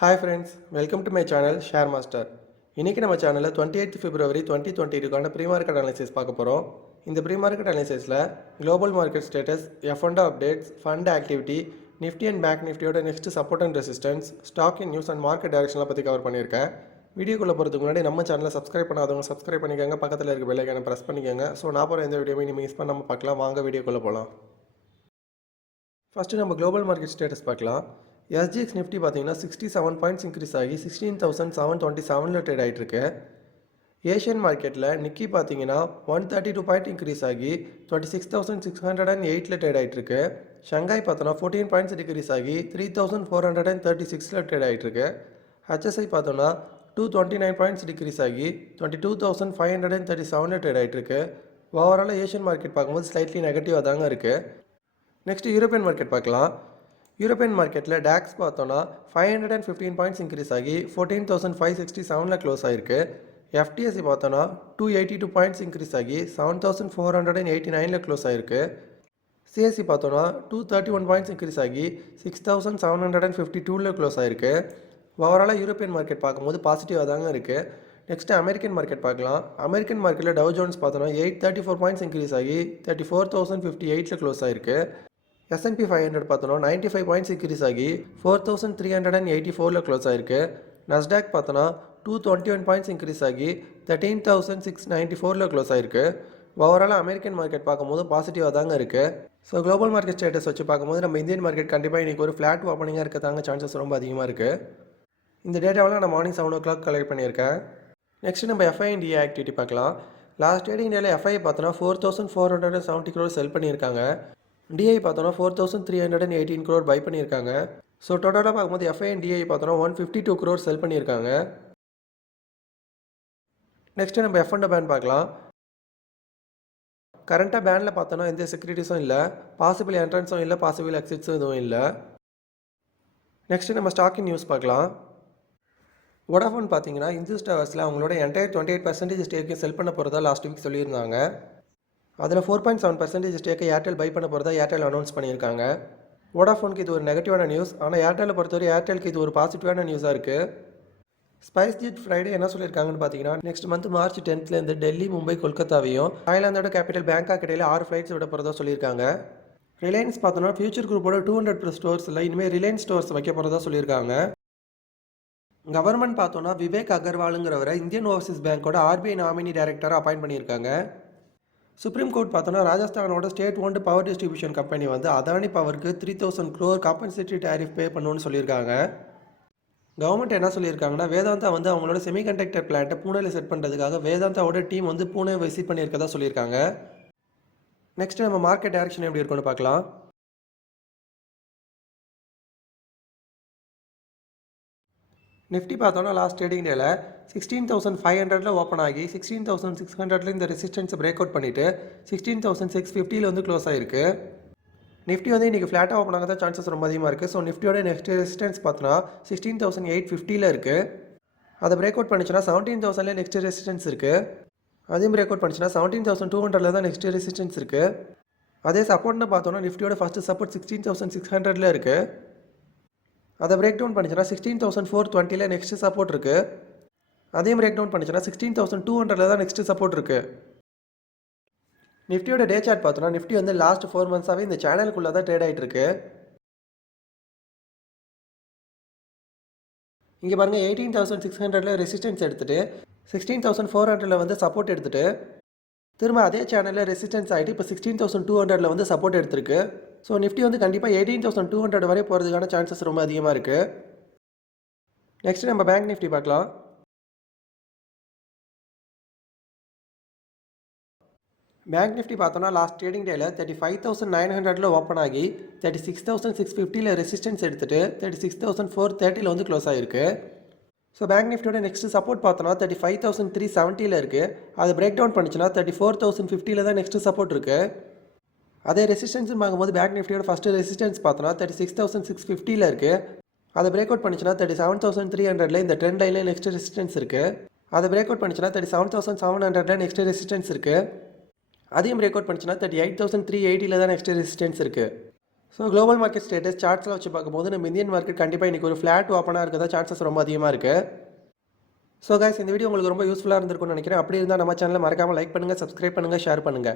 Hi friends, welcome to my channel Share Master. இன்னைக்கு நம்ம சேனல்ல 28th February 2022 pre-market analysis பார்க்க போறோம். இந்த pre-market analysisல global market status, F&O updates, fund activity, Nifty and Bank Niftyயோட next support and resistance, stock in news and market directionல பத்தி cover பண்ணியிருக்கேன். வீடியோக்குள்ள போறதுக்கு முன்னாடி நம்ம சேனலை சப்ஸ்கிரைப் பண்ணாதவங்க சப்ஸ்கிரைப் பண்ணிக்கங்க, பக்கத்துல இருக்க பெல் ஐகானை பிரஸ் பண்ணிக்கங்க. சோ நான் போற இந்த வீடியோவை நீங்க மிஸ் பண்ணாம பார்க்கலாம். வாங்க வீடியோக்குள்ள போலாம். ஃபர்ஸ்ட் நம்ம global market status பார்க்கலாம். SGX Nifty பார்த்தீங்கன்னா 67 பாயிண்ட்ஸ் இன்க்ரீஸ் ஆகி 16,727ல ட்ரேட் ஆகிட்டு இருக்கு. ஏஷியன் மார்க்கெட்டில் நிக்கி பார்த்தீங்கன்னா 132 பாயிண்ட் இன்க்ரீஸ் ஆகி 26,608ல ட்ரேட் ஆகிட்டு இருக்கு. ஷங்காய் பார்த்தோன்னா 14 பாயிண்ட்ஸ் டிக்ரீஸ் ஆகி 3,436ல ட்ரேட் ஆகிட்டு இருக்கு. HSI பார்த்தோன்னா 229 பாயிண்ட்ஸ் டிக்ரீஸ் ஆகி 22,537ல ட்ரேட் ஆகிட்டு இருக்கு. ஓவராலாக ஏஷியன் மார்க்கெட் பார்க்கும்போது ஸ்லைட்லி நெகட்டிவாக தாங்க இருக்குது. நெக்ஸ்ட் யூரோப்பியன் மார்க்கெட் பார்க்கலாம். யூரோப்பியன் மார்க்கெட்டில் டாக்ஸ் பார்த்தோன்னா 515 பாயிண்ட்ஸ் இன்க்ரீஸ் ஆகி 14,567ல க்ளோஸ் ஆகிருக்கு. FTSE பார்த்தோன்னா 282 பாயிண்ட்ஸ் இன்க்ரீஸ் ஆகி 7,489ல க்ளோஸ் ஆகிருக்கு. CSE பார்த்தோன்னா 231 பாயிண்ட்ஸ் இன்க்ரீஸ் ஆகி 6,752ல க்ளோஸ் ஆகிருக்கு. ஓவராலாக யூரோப்பியன் மார்க்கெட் பார்க்கும்போது பாசிட்டிவாக தாங்க இருக்குது. நெக்ஸ்ட் அமெரிக்கன் மார்க்கெட் பார்க்கலாம். அமெரிக்கன் மார்க்கெட்டில் டவ் ஜோன்ஸ் பார்த்தோன்னா 834 பாயிண்ட்ஸ் இன்க்ரீஸ் ஆகி 34,058ல க்ளோஸ் ஆகிருக்கு. S&P 500 பார்த்தோன்னா 95 பாயிண்ட்ஸ் இன்க்ரீஸ் ஆகி 4,384ல க்ளோஸ் ஆகிருக்கு. நஸ்டாக் பார்த்தோன்னா 221 பாயிண்ட்ஸ் இன்க்ரீஸ் ஆகி 13,694ல க்ளோஸ் ஆகிருக்கு. ஓவராலாக அமெரிக்கன் மார்க்கெட் பார்க்கும்போது பாசிட்டிவாக தாங்க இருக்குது. ஸோ குளோபல் மார்க்கெட் ஸ்டேட்டஸ் வச்சு பார்க்கும்போது நம்ம இந்தியன் மார்க்கெட் கண்டிப்பாக இன்றைக்கி ஒரு ஃப்ளாட் ஓப்பனிங்காக இருக்க தாங்க சான்சஸ் ரொம்ப அதிகமாக இருக்குது. இந்த டேட்டாவெலாம் நான் மார்னிங் 7 o'clock கலெக்ட் பண்ணியிருக்கேன். நெக்ஸ்ட் நம்ம FI and DI ஆக்டிவிட்டி பார்க்கலாம். லாஸ்ட் ட்ரேடிங் டேல FI பார்த்தோன்னா 4,470 crore செல் பண்ணியிருக்காங்க. DI பார்த்தோன்னா 4,318 crore பை பண்ணியிருக்காங்க. ஸோ டோட்டலாக பார்க்கும்போது FI and DI பார்த்தோன்னா 152 crore செல் பண்ணியிருக்காங்க. நெக்ஸ்ட்டு நம்ம F&O பேன் பார்க்கலாம். கரண்ட்டாக பேனில் பார்த்தோன்னா எந்த செக்யூரிட்டிஸும் இல்லை, பாசிபிள் என்ட்ரன்ஸும் இல்லை, பாசிபிள் எக்ஸிட்ஸும் எதுவும் இல்லை. நெக்ஸ்ட்டு நம்ம ஸ்டாக் இன் நியூஸ் பார்க்கலாம். வோடாஃபோன் பார்த்தீங்கன்னா இன்சூஸ் டவர்ஸில் அவங்களோட என்டையர் 28% ஸ்டேக்கையும் செல் பண்ண போகிறதா லாஸ்ட் வீக் சொல்லியிருந்தாங்க. அதில் 4.7% ஸ்டேக்கை ஏர்டெல் பை பண்ண போகிறதா ஏர்டெல் அனௌன்ஸ் பண்ணியிருக்காங்க. வோடாஃபோனுக்கு இது ஒரு நெகட்டிவான நியூஸ், ஆனால் ஏர்டெலை பொறுத்தவரை ஏர்டெலுக்கு இது ஒரு பாசிட்டிவான நியூஸாக இருக்குது. ஸ்பைஸ் ஜெட் ஃப்ரைடே என்ன சொல்லியிருக்காங்கன்னு பார்த்தீங்கன்னா next month March 10th Delhi, Mumbai, கொல்கத்தாவையும் தாய்லாந்தோட கேபிட்டல் பேங்காக் இடையில 6 ஃப்ளைட்ஸ் விட போகிறதா சொல்லியிருக்காங்க. ரிலையன்ஸ் பார்த்தோன்னா ஃபியூச்சர் குரூப்போட 200+ ஸ்டோர்ஸில் இனிமேல் ரிலையன்ஸ் ஸ்டோர்ஸ் வைக்க போகிறதா சொல்லியிருக்காங்க. கவர்மெண்ட் பார்த்தோன்னா விவேக் அகர்வாலுங்கிறவரை இந்தியன் ஓவர்சீஸ் பேங்கோட RBI நாமினி டைரக்டராக அப்பாயிண்ட் பண்ணியிருக்காங்க. சுப்ரீம் கோர்ட் பார்த்தோன்னா ராஜஸ்தானோட state owned power distribution company வந்து அதானி பவருக்கு 3,000 crore காம்பன்சேட்டரி டேரிஃப் பே பண்ணணும்னு சொல்லியிருக்காங்க. கவர்மெண்ட் என்ன சொல்லியிருக்காங்கன்னா வேதாந்தா வந்து அவங்களோட செமிகண்டக்டர் பிளான்ட்டை பூனேல செட் பண்ணுறதுக்காக வேதாந்தாவோட டீம் வந்து பூனே விசிட் பண்ணியிருக்கதா சொல்லியிருக்காங்க. நெக்ஸ்ட் நம்ம மார்க்கெட் டைரக்ஷன் எப்படி இருக்குன்னு பார்க்கலாம். நிஃப்டி பார்த்தோன்னா லாஸ்ட் ட்ரேடிங் டேல 16,500ல ஓப்பன் ஆகி 16,600ல இந்த ரெசிஸ்டன்ஸை பிரேக் அவுட் பண்ணிவிட்டு 16,650ல வந்து க்ளோஸ் ஆகிருக்கு. நிஃப்டி வந்து இன்றைக்கி ஃப்ளாட்டாக ஓப்பன் ஆக தான் சான்சஸ் ரொம்ப அதிகமாக இருக்குது. ஸோ நிஃப்டியோட நெக்ஸ்ட் ரெசிஸ்டன்ஸ் பார்த்தோன்னா 16,850ல இருக்குது. அதை பிரேக் அவுட் பண்ணிச்சுன்னா 17,000ல நெக்ஸ்ட் ரெசிஸ்டன்ஸ் இருக்குது. அதையும் பிரேக் அவுட் பண்ணிச்சுன்னா 17,200ல தான் நெக்ஸ்ட் ரெசிஸ்டன்ஸ் இருக்குது. அதே சப்போர்ட்னு பார்த்தோன்னா நிஃப்டியோட ஃபஸ்ட்டு சப்போர்ட் 16,600ல இருக்குது. அதை பிரேக் டவுன் பண்ணிச்சுன்னா 16,420ல நெக்ஸ்ட் சப்போர்ட் இருக்குது. அதையும் பிரேக் டவுன் பண்ணிச்சுன்னா 16,200ல தான் நெக்ஸ்ட் சப்போர்ட் இருக்குது. நிஃப்டியோட டே சார்ட் பார்த்தோன்னா நிஃப்டி வந்து லாஸ்ட் 4 monthஸாகவே இந்த சேனலுக்குள்ளே தான் ட்ரேட் ஆகிட்டு இருக்கு. இங்கே பாருங்கள் 18,600ல ரெசிஸ்டன்ஸ் எடுத்துகிட்டு 16,400ல வந்து சப்போர்ட் எடுத்துகிட்டு திரும்ப அதே சேனலில் ரெசிஸ்டன்ஸ் ஆகிட்டு இப்போ 16,200ல வந்து சப்போர்ட் எடுத்திருக்கு. ஸோ நிஃப்டி வந்து கண்டிப்பாக 18,200 வரை போகிறதுக்கான சான்சஸ் ரொம்ப அதிகமாக இருக்குது. நெக்ஸ்ட் நம்ம பேங்க் நிஃப்டி பார்க்கலாம். பேங்க் நிஃப்டி பார்த்தோன்னா லாஸ்ட் ட்ரேடிங் டேல 35,900ல ஓப்பன் ஆகி 36,650ல ரெசிஸ்டன்ஸ் எடுத்துகிட்டு 36,430ல வந்து க்ளோஸ் ஆகிருக்கு. ஸோ பேங்க் நிஃப்டியோட நெக்ஸ்ட் சப்போர்ட் பார்த்தோன்னா 35,370ல இருக்குது. அதை பிரேக் டவுன் பண்ணிச்சுன்னா 34,050ல தான் நெக்ஸ்ட் சப்போர்ட் இருக்குது. அதே ரெசிஸ்டன்ஸ் பார்க்கும்போது பேங்க் நிஃப்டியோட ஃபஸ்ட்டு ரெசிஸ்டன்ஸ் பார்த்தோன்னா 36,650ல இருக்குது. அதை பிரேக் அவுட் பண்ணிச்சுன்னா 37,300ல இந்த ட்ரெண்ட் லைன்ல நெக்ஸ்ட் ரெசிஸ்டன்ஸ் இருக்குது. அதை பிரேக் அவுட் பண்ணிச்சுன்னா 37,700ல நெக்ஸ்ட் ரெசிஸ்டன்ஸ் இருக்குது. அதையும் பிரேக் அவுட் பண்ணிச்சுன்னா 38,380ல தான் நெக்ஸ்ட் ரெசிஸ்டன்ஸ் இருக்குது. ஸோ குளோபல் மார்க்கெட் ஸ்டேட்டஸ் சார்ட்ஸில் வச்சு பார்க்கும்போது நம்ம இந்தியன் மார்க்கெட் கண்டிப்பாக இன்றைக்கி ஒரு ஃப்ளாட் ஓப்பனாக இருக்கிறதா சான்சஸ் ரொம்ப அதிகமாக இருக்குது. ஸோ கைஸ், இந்த வீடியோ உங்களுக்கு ரொம்ப யூஸ்ஃபுல்லாக இருந்திருக்கும்னு நினைக்கிறேன். அப்படி இருந்தால் நம்ம சேனலை மறக்காமல் லைக் பண்ணுங்கள், சப்ஸ்கிரைப் பண்ணுங்கள், ஷேர் பண்ணுங்கள்.